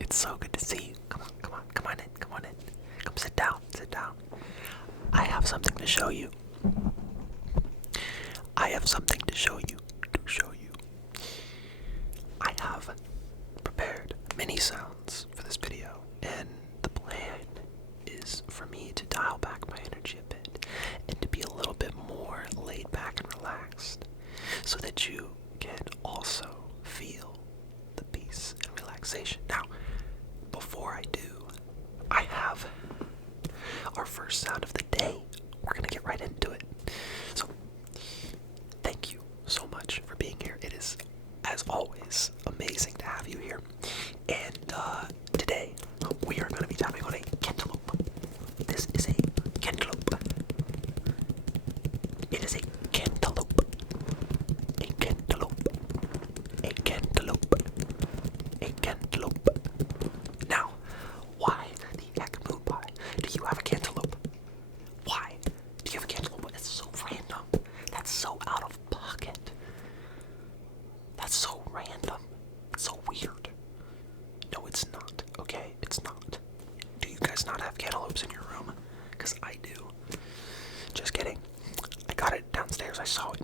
It's so good to see you. Come on in. Come sit down. I have something to show you. I have prepared mini sounds for this video, and the plan is for me to dial back my energy a bit and to be a little bit more laid back and relaxed so that you can also feel the peace and relaxation. Now, before I do, I have our first sound of the day. We're gonna get right into it. So, thank you so much for being here. It is, as always, amazing to have you here. And today, we are going to be tapping on a cantelope. This is a cantelope. It is a cantelope. A cantelope. A cantelope. A cantelope. Now, why the heck, Moon Pie, do you have a cantelope? Why do you have a cantelope? That's so random. That's so out of pocket. That's so random. It's so weird. No, it's not, okay? It's not. Do you guys not have cantaloupes in your room? Because I do. Just kidding. I got it downstairs. I saw it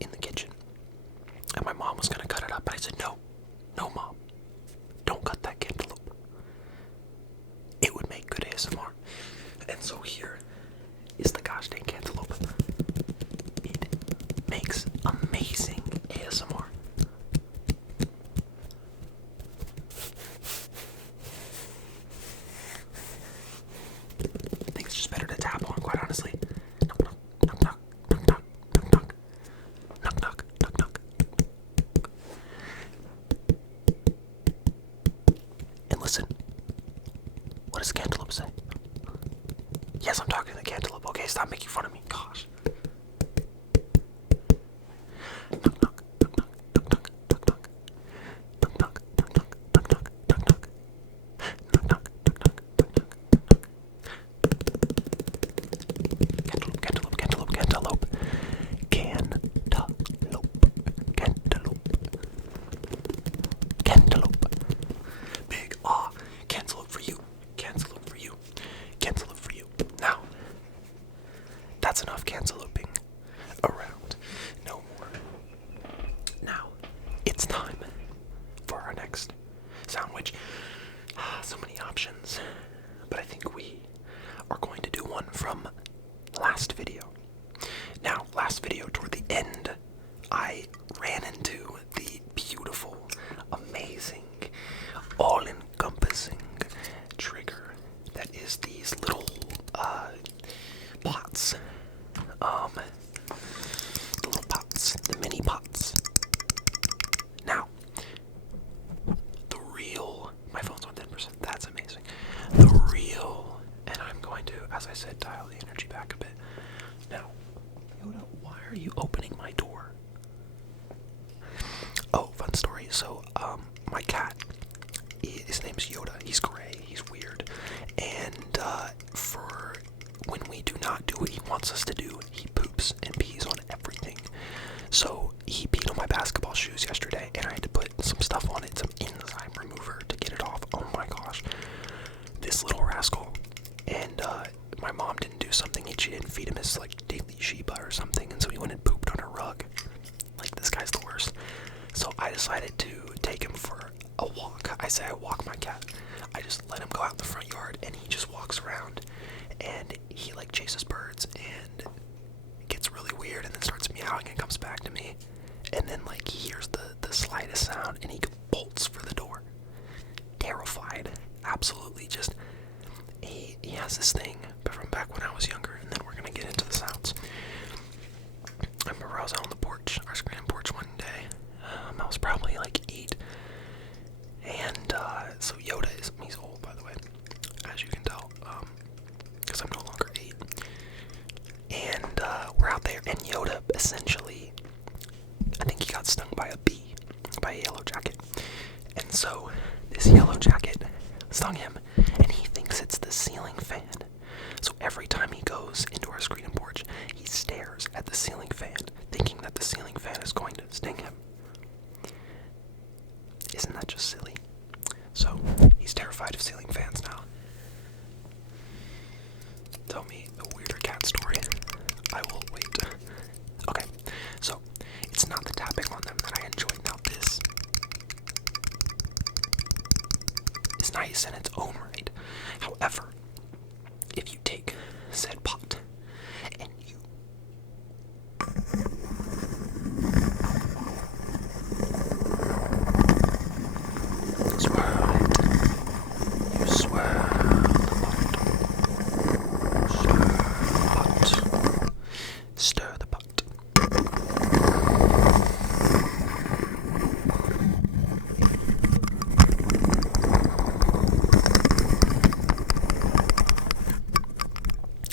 in the kitchen. And my mom was going to cut it up. But I said, no, Mom. Don't cut that cantaloupe. It would make good ASMR. And so here is the gosh dang cantaloupe. It makes amazing ASMR. I think it's just better to tap on, quite honestly. Knock, knock, knock, knock, knock, knock, knock, knock, knock, knock, knock, knock. And listen, what does the cantaloupe say? Yes, I'm talking to the cantaloupe. Okay, stop making fun of me. Gosh. Knock, knock, knock, knock, knock, knock, knock, knock. Knock, knock, knock, knock, knock, knock, knock, knock. Knock, knock, knock, knock, knock, knock, knock. Cantaloupe, cantaloupe, cantaloupe, cantaloupe. Cantaloupe. Cantaloupe. Big cantaloupe for you. Cantaloupe for you. Cantaloupe for you. Now, that's enough cantaloping around. No more. Now, it's time for our next sound, which, so many options, but I think we are going to do one from last video. Now, last video, toward the end, I ran into the beautiful, amazing, all-encompassing trigger that is these little pots. The little pots, the mini pots. Now, my phone's on 10%, that's amazing. And I'm going to, as I said, dial the energy back a bit. Now, Yoda, why are you opening my door? Oh, fun story. So, my cat, his name's Yoda. He's gray, he's weird. And, for when we do not do what he wants us to do, he poops and pees on everything. So, he peed on my basketball shoes yesterday, and I had to put some stuff on it, some enzyme remover to get it off. Oh my gosh. This little rascal. And, my mom didn't do something, she didn't feed him his, daily Sheba or something, and so he went and pooped on her rug. This guy's the worst. So I decided to take him for a walk. I say I walk my cat. I just let him go out in the front yard, and he just walks around, and he, chases birds, and it gets really weird, and then starts meowing and comes back to me, and then, he hears the slightest sound, and he bolts for the door. Terrified. Absolutely just... He has this thing from back when I was younger, and then we're gonna get into the sounds. I remember I was out on the porch, our screen porch one day. I was probably 8. And so Yoda he's old, by the way, as you can tell, because I'm no longer 8. And we're out there, and Yoda essentially, I think he got stung by a bee, by a yellow jacket. And so this yellow jacket stung him, and he thinks it's the ceiling fan. So every time he goes into our screen and porch, he stares at the ceiling fan, thinking that the ceiling fan is going to sting him. Isn't that just silly? So terrified of ceiling fans now. Tell me a weirder cat story. I will wait. Okay, so it's not the tapping on them that I enjoy. Now this is nice in its own right. However, if you take said pot and you swirl it, you swirl the pot, stir the pot.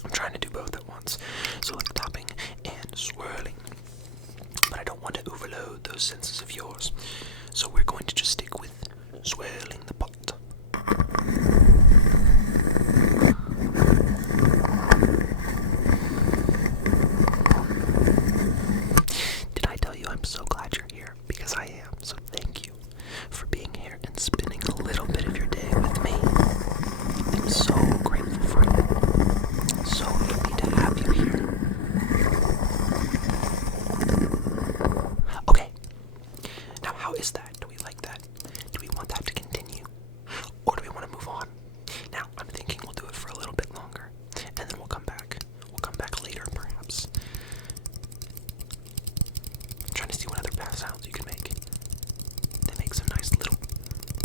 I'm trying to do both at once, so like tapping and swirling, but I don't want to overload those senses of yours, so we're going to just stick with swirling the pot. Did I tell you I'm so glad you're here? Because I am, so thank you for being here and spending a little bit of your day with me. I'm so grateful for you. So happy to have you here. Okay, now how is that? Do we like that? Do we want that to continue? Or do we want to move on? Now, I'm thinking we'll do it for a little bit longer, and then we'll come back. We'll come back later, perhaps. I'm trying to see what other sounds you can make. They make some nice little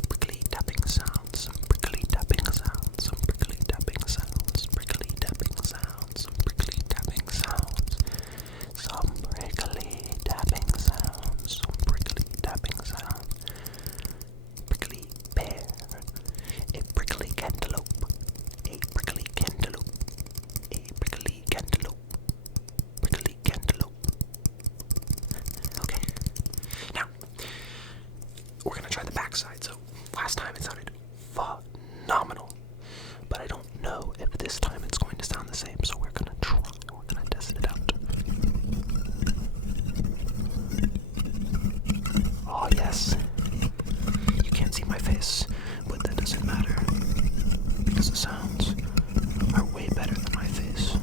prickly tapping sounds, some prickly tapping sounds, some prickly tapping sounds, prickly tapping sounds, some prickly tapping sounds, some prickly tapping sounds, some prickly tapping sounds. Prickly pear, a prickly cantelope, a prickly cantelope, a prickly cantelope, prickly cantelope. Okay, now we're gonna try the backside. So last time it sounded phenomenal, but I don't know if this time it's going to sound the same. So we're gonna try. We're gonna test it out. Oh yes, you can't see my face, but that doesn't matter because the sounds are way better than my face.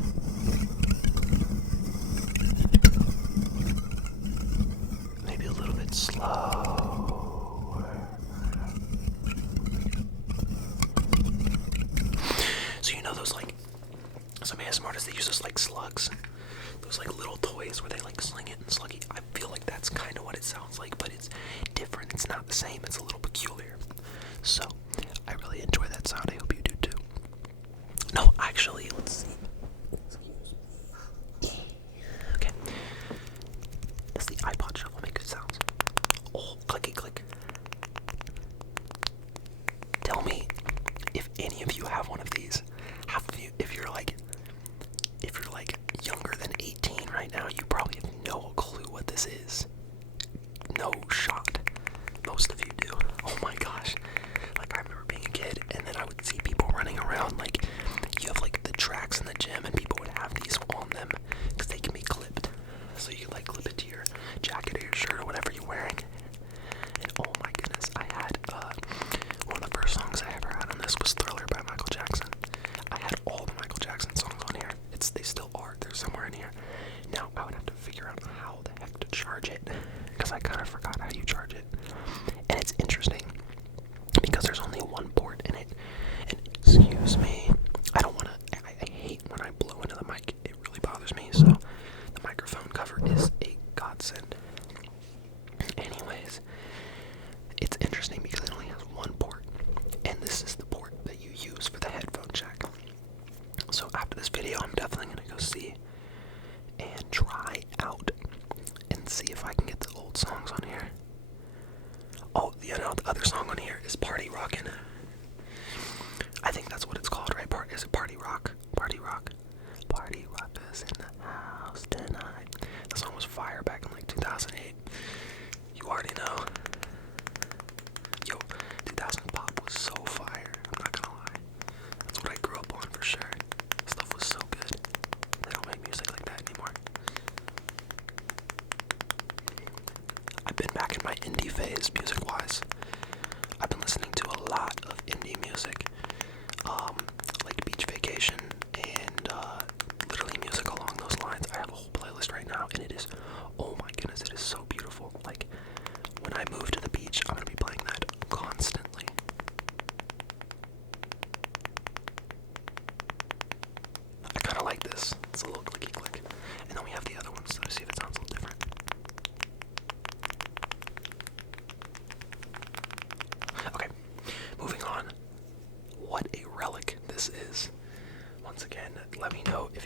Maybe a little bit slower. So you know those like some ASMR artists, they use those like slugs, those like little toys where they like sling it and slug it. I feel like that's kind of what it sounds like, but it's different. It's not the same. It's a little peculiar. So I really enjoy that sound. I hope you do too. No, actually, let's see. Okay. Does the iPod shuffle make good sounds? Oh, clicky click. Tell me if any of you have one of these. Half of you, if you're like younger than 18 right now, you probably have no clue what this is. No shot. Most of you do. Oh my gosh. Like I remember being a kid and then I would see people running around like you have like the tracks in the gym and people would have these on them because they can be clipped. So you could like clip it to your jacket or your shirt or whatever you're wearing. And oh my goodness, I had one of the first songs I ever had on this was Thriller by Michael Jackson. I had all the Michael Jackson songs on here. They still are. They're somewhere in here. Now I would have to figure out how the heck to charge it because I kind of forgot how you charge it. And it's interesting because there's only one port in it. And excuse me, I don't want to. I hate when I blow into the mic. It really bothers me. So the microphone cover is a godsend. Anyways, it's interesting because it only has one port, and this is the port that you use for the headphone jack. So after this video, I'm definitely gonna go see and try out and see if I can get the old songs on here. Oh, you know, the other song on here is Party Rockin'. I think that's what it's called, right? Is it Party Rock? Party Rock. Party Rockers in the house tonight. The song was fire back in like 2008. You already know. Yo, 2000 pop was so fire. I'm not gonna lie. That's what I grew up on for sure. Stuff was so good. They don't make music like that anymore. I've been back in my indie phase, music-wise. I've been listening to a lot of indie music. once again, let me know if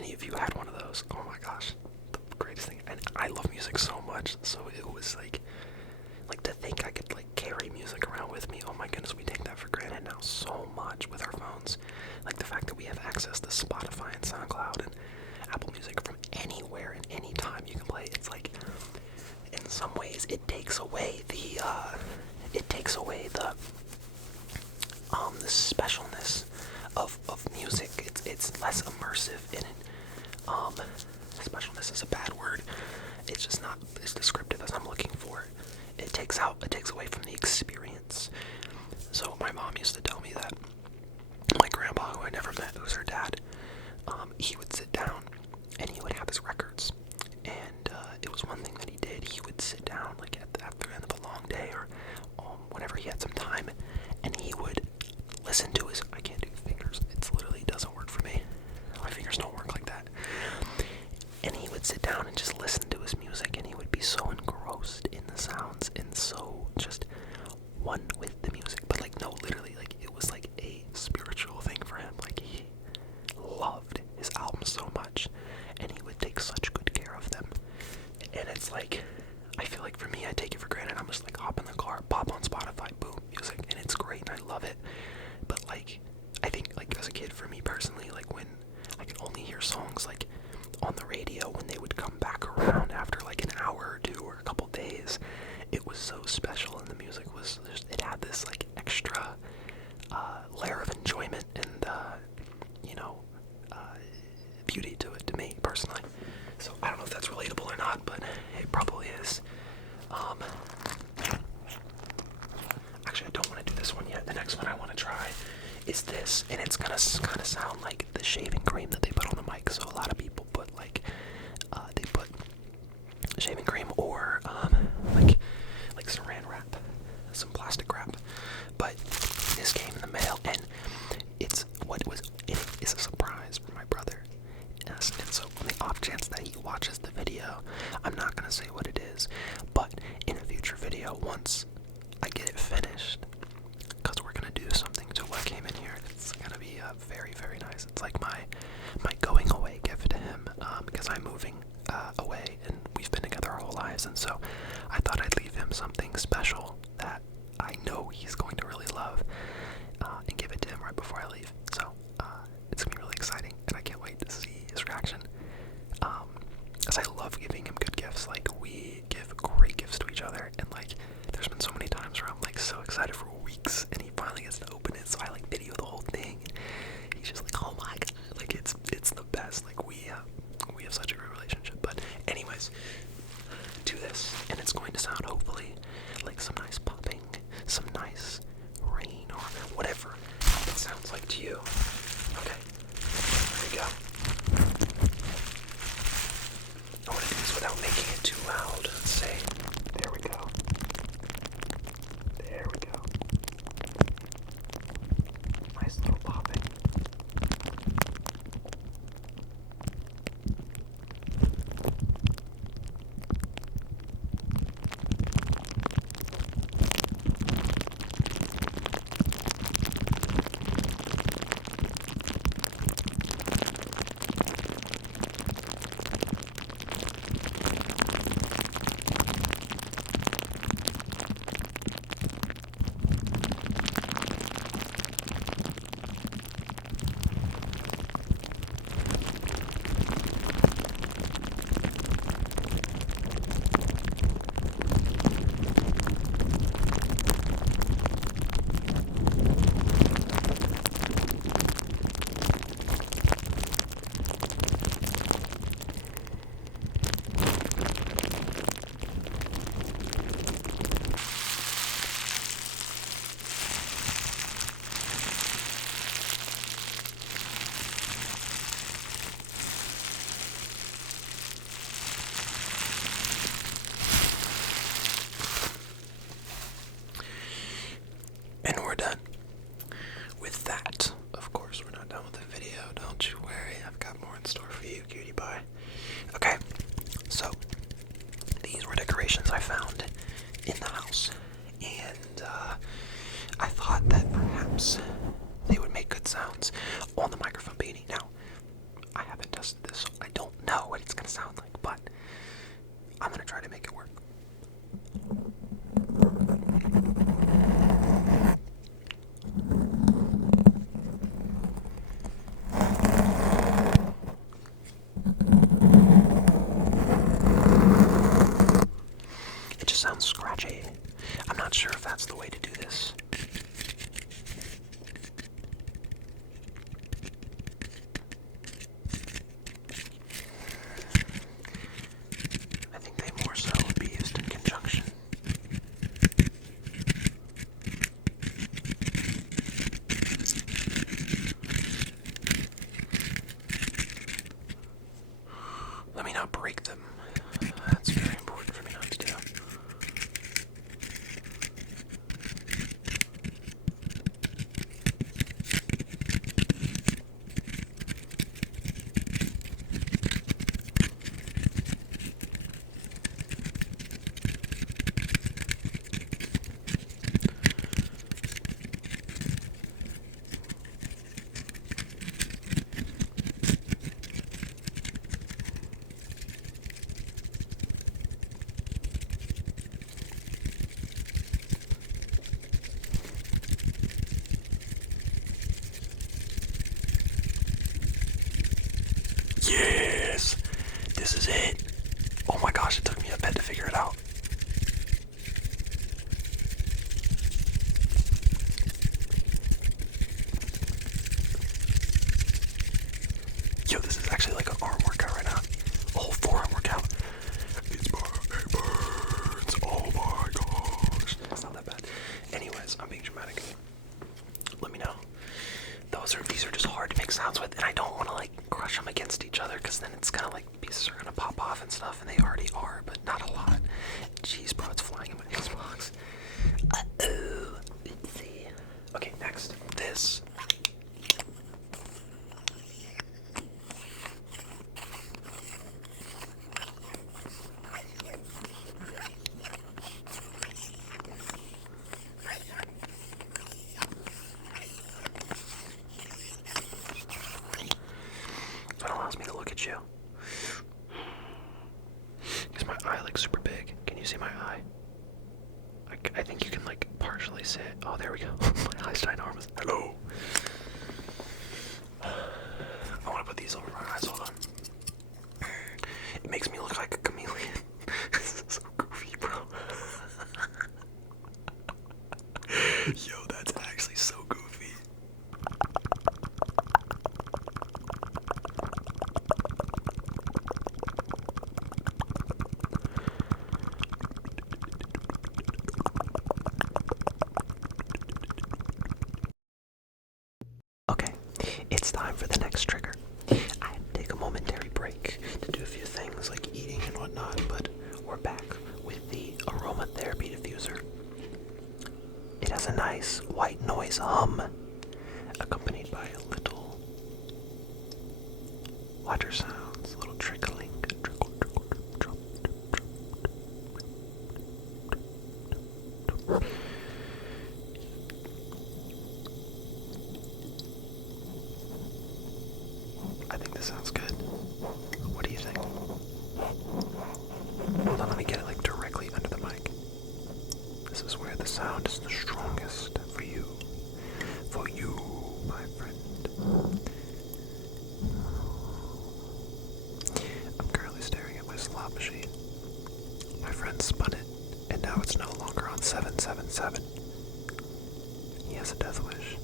any of you had one of those. Oh my gosh, the greatest thing. And I love music so much, so it was like to think I could like carry music around with me. Oh my goodness, we take that for granted now so much with our phones. Like the fact that we have access to Spotify and SoundCloud and Apple Music from anywhere and anytime you can play. It's like, in some ways, it takes away the specialness of music. It's less immersive in it. Specialness is a bad word. It's just not as descriptive as I'm looking for. It takes away from the experience. So my mom used to tell me that my grandpa, who I never met, who's her dad, he would sit down and he would have his records. And it was one thing that he did. He would sit down like after the end of a long day or whenever he had some time, and he would listen to his. I can't do fingers. It literally doesn't work for me. My fingers don't work like that. And he would sit down and just listen to his music, and he would be so engrossed in the sounds and so just one with the music. But like, no, literally, like it was like a spiritual thing for him. Like he loved his albums so much, and he would take such good care of them. And it's like, I feel like for me, I take it for granted. I'm just like hop in the car, pop on Spotify, boom, music, and it's great, and I love it. But like, I think like as a kid, for me personally, like when I could only hear songs like on the radio when they would come back around after like an hour or two or a couple days, it was so special, and the music was just, it had this like extra layer of enjoyment and beauty to it, to me personally. So I don't know if that's relatable or not, but it probably is. Actually, I don't want to do this one yet. The next one I want to try is this, and it's gonna kind of sound like the shaving cream that they put on the mic. So a lot of people put like they put shaving cream or like saran wrap, some plastic wrap. But this came in the mail, and it's what was in it is a surprise for my brother. Yes, and so on the off chance that he watches the video, I'm not gonna say what it is, but in a future video, once I get it finished, because we're gonna do something to what came in here, it's gonna be very, very nice. It's like my going away gift to him, because I'm moving away, and we've been together our whole lives, and so I thought I'd leave him something special that I know he's going to really love, and give it to him right before I leave. So it's gonna be really exciting, and I can't wait to see his reaction. Because I love giving him good gifts. Like, we give great gifts to each other, and like there's been so many times where I'm like so excited for weeks, and he finally gets to open it, so I like video the whole thing, and he's just like, oh my god, like it's the best. Like we have such a great relationship. But anyways, do this, and it's going to sound hopefully like some nice popping, some nice rain, or whatever it sounds like to you. Okay, here we go. I want to do this without making it too loud. Let's say, there we go. There we go. Nice little popping. And we're done. With that, of course, we're not done with the video. Don't you worry. I've got more in store for you, cutie pie. Okay, so these were decorations I found in the house, and I thought that perhaps they would make good sounds on the microphone, being gonna sound like, but I'm gonna try to make it work. It just sounds scratchy. I'm not sure if that's the way to do this. I think they more so would be used in conjunction. Let me not break them. That's very important for me not to do. Yes! This is it! Oh my gosh, it took me a bit to figure it out. Yo, this is actually like an arm workout right now. A whole forearm workout. It burns. Oh my gosh. It's not that bad. Anyways, I'm being dramatic. Let me know. These are just hard to make sounds with, and I don't want to like crush them against each other, because then it's gonna like pieces are gonna pop off and stuff, and they already are, but not a lot. Jeez, bro, it's flying in my Xbox. Let's see. Okay, next, this. So it allows me to look at you. Is my eye like super big? Can you see my eye? I think you can like partially see it. Oh, there we go. My eye's ginormous. Hello. I want to put these over my eyes. Hold on. It makes me look like a chameleon. This is so goofy, bro. Yo, that's actually so goofy. Okay, it's time for the next trigger. I had to take a momentary break to do a few things like eating and whatnot, but we're back with the aromatherapy diffuser. It has a nice white noise hum, accompanied by a little water sounds, a little trickling, trickle, trickle, drop, drop, drop. I think this sounds good. What do you think? Hold on, let me get it like directly under the mic. This is where the sound is the strongest for you. For you, my friend. I'm currently staring at my slot machine. My friend spun it, and now it's no longer on 777. He has a death wish.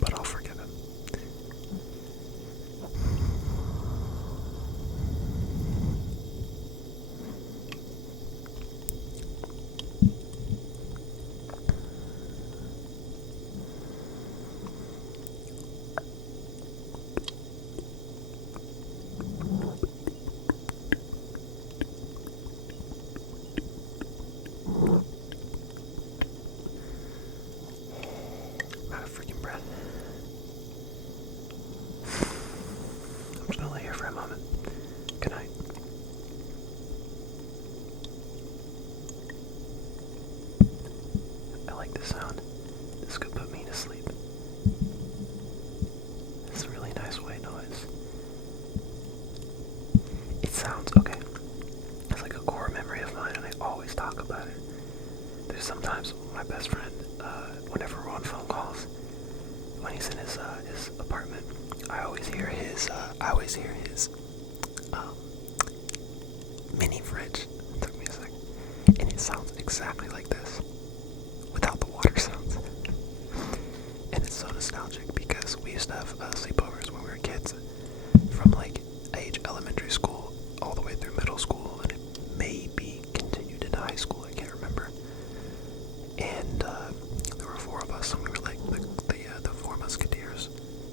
But I'll forgive him. there's sometimes my best friend, whenever we're on phone calls, when he's in his apartment, I always hear his mini fridge. It took me a second. And it sounds exactly like this, without the water sounds. And it's so nostalgic because we used to have sleepovers when we were kids, from like age elementary school all the way through middle school, and it maybe continued into high school, I can't remember. And there were four of us, and we were like the four musketeers.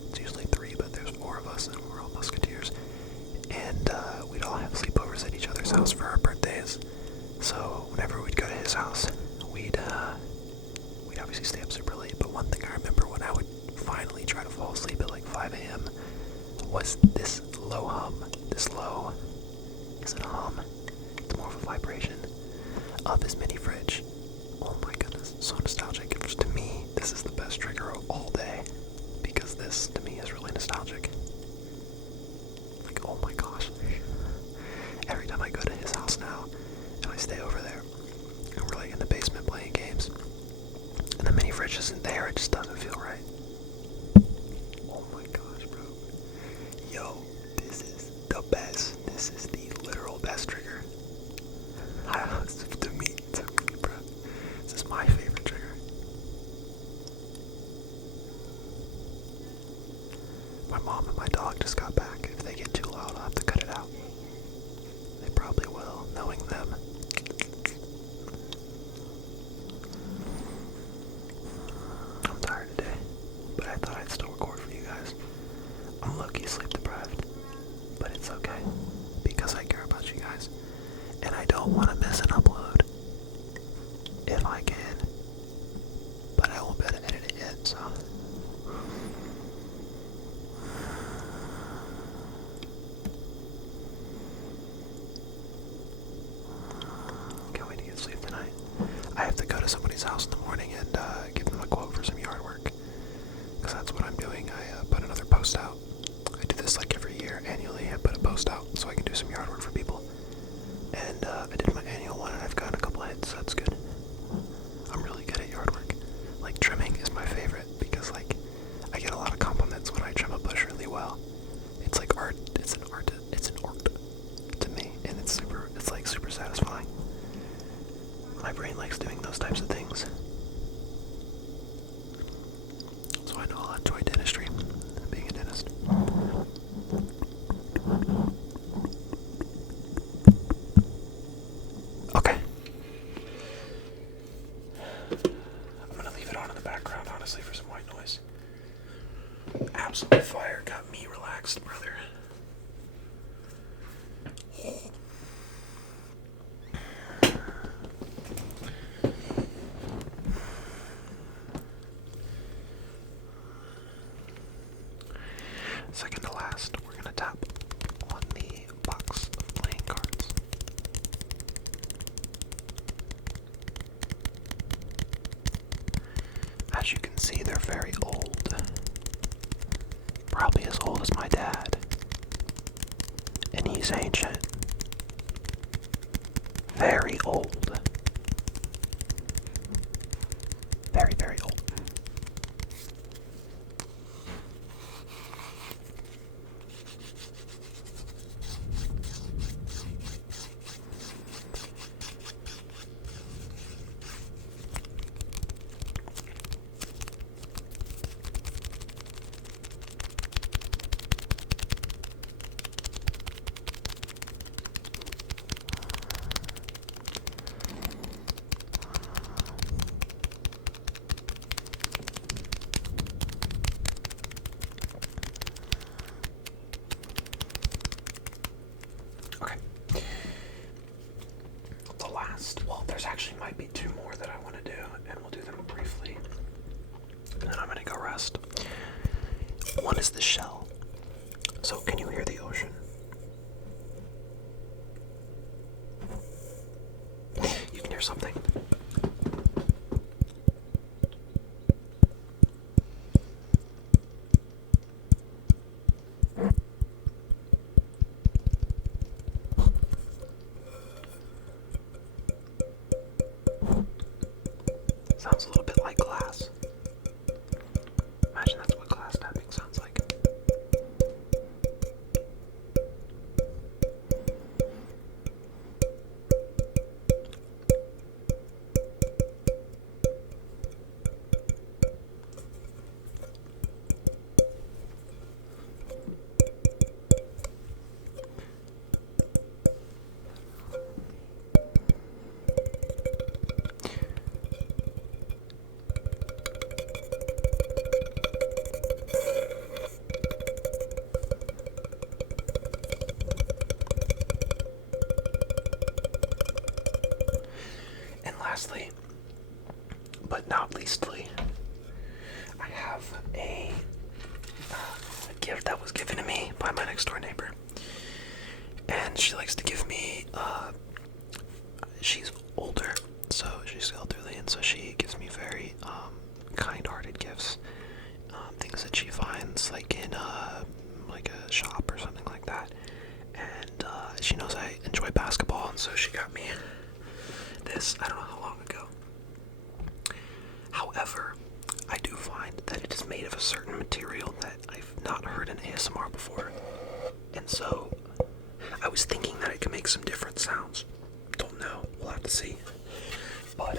It's usually three, but there's four of us, and we're all musketeers. And we'd all have sleepovers at each other's house for our birthdays. So whenever we'd go to his house, we'd obviously stay up super late. But one thing I remember when I would finally try to fall asleep at like 5 a.m. was this low hum. Is it a hum? It's more of a vibration of his mini fridge. Oh my goodness, so nostalgic. To me, this is the best trigger of all day, because this to me is really nostalgic. Like, oh my gosh. Every time I go to his house now, and I stay over there, and we're like in the basement playing games, and the mini fridge isn't there, it just doesn't feel right. Oh my gosh, bro. Yo, this is the best. This is the literal best trigger. To me, bro. This is my favorite trigger. My mom and my dog just got back. If they get too loud, I'll have to cut it out. They probably will, knowing them. I'm tired today, but I thought I'd still record for you guys. I'm low-key sleep deprived, but it's okay, because I care about you guys, and I don't want to miss an upload, if I can, but I won't be able to edit it yet, so. Can't wait to get sleep tonight. I have to go to somebody's house in the morning and give them a quote for some yard work, because that's what I'm doing. I put another post out. I do this like every year, annually. I put a post out so I can do some yard work for people. And I did my annual one, and I've gotten a couple hits, so that's good. I'm really good at yard work. Like, trimming is my favorite, because like I get a lot of compliments when I trim a bush really well. It's like art. It's an art to me, and it's like super satisfying. My brain likes doing those types of things. So I know I'll enjoy dentistry, being a dentist. Okay. I'm gonna leave it on in the background, honestly, for some white noise. Absolute fire got me relaxed, brother. Second to last, we're gonna tap on the box of playing cards. As you can see, they're very old. Probably as old as my dad. And he's ancient. Very old. Very, very old. There's actually might be two more that I want to do, and we'll do them briefly, and then I'm going to go rest. One is the shell. So can you hear the ocean? You can hear something. Sounds a little bit like glass. Imagine that's what glass tapping sounds like. And lastly, but not leastly, I have a gift that was given to me by my next door neighbor. And she likes to give me, she's older, so she's elderly, and so she gives me very kind-hearted gifts. Things that she finds like in like a shop or something like that. And she knows I enjoy basketball, and so she got me this, I don't know how long ago. However, I do find that it is made of a certain material that I've not heard in ASMR before. And so I was thinking that it could make some different sounds. Don't know. We'll have to see. But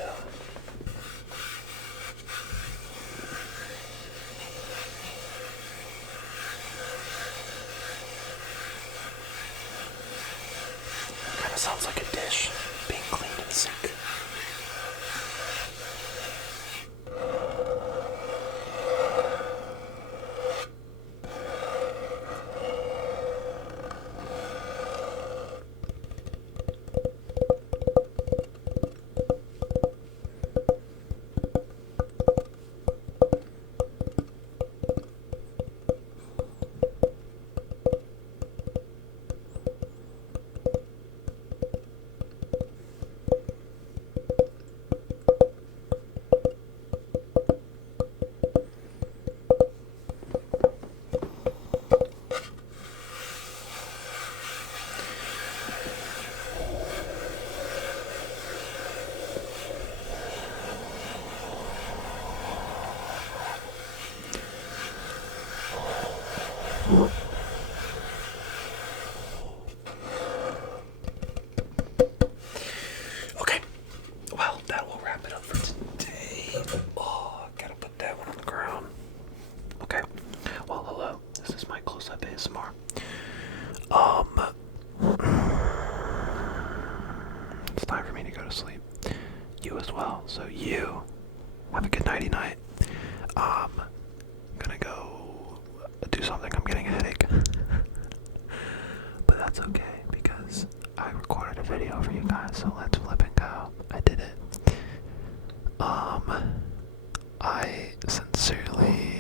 kind of sounds like a dish being cleaned in the sink. Okay, well, that will wrap it up for today. Oh, gotta put that one on the ground. Okay, well, hello. This is my close-up ASMR. It's time for me to go to sleep. You as well. So you have a good nighty night. Gonna go do something. I'm getting a headache. But that's okay because I recorded a video for you guys, so let's flip and go. I did it. I sincerely